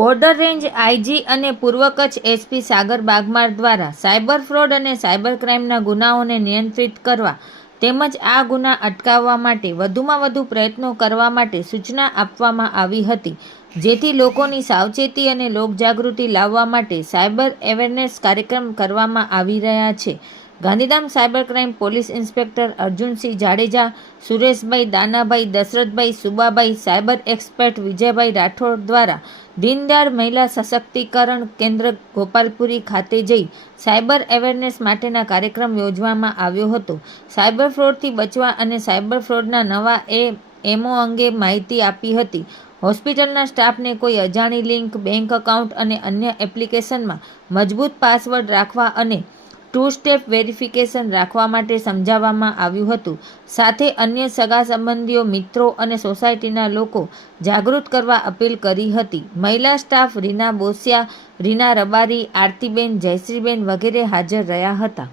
Border range IG અને પૂર્વ Kutch SP સાગર બાગમાર દ્વારા સાયબર ફ્રોડ અને સાયબર ક્રાઇમના ગુનાઓને નિયંત્રિત કરવા તેમજ આ ગુના અટકાવવા માટે વધુમાં વધુ પ્રયત્નો કરવા માટે સૂચના આપવામાં આવી હતી, જેથી લોકોની સાવચેતી અને લોકજાગૃતિ લાવવા માટે સાયબર અવેરનેસ કાર્યક્રમ કરવામાં આવી રહ્યા છે. Gandhidham cyber crime police inspector Arjunsinh Jadeja, Sureshbhai, Danabhai, Dasharathbhai, Subabhai, cyber expert Vijaybhai Rathod દ્વારા દીનદયાળ મહિલા સશક્તિકરણ કેન્દ્ર ગોપાલપુરી ખાતે જઈ સાયબર અવેરનેસ માટેના કાર્યક્રમ યોજવામાં આવ્યો હતો. સાયબર ફ્રોડથી બચવા અને સાયબર ફ્રોડના નવા એમઓ અંગે માહિતી આપી હતી. હોસ્પિટલના સ્ટાફને કોઈ અજાણી લિંક, બેંક એકાઉન્ટ અને અન્ય એપ્લિકેશનમાં મજબૂત પાસવર્ડ રાખવા અને 2 સ્ટેપ વેરિફિકેશન રાખવા માટે સમજાવવામાં આવ્યું હતું. સાથે અન્ય સગા સંબંધીઓ, મિત્રો અને સોસાયટીના લોકો જાગૃત કરવા અપીલ કરી હતી. મહિલા સ્ટાફ રીના બોસિયા, રીના રબારી, આરતીબેન, જયશ્રીબેન વગેરે હાજર રહ્યા હતા.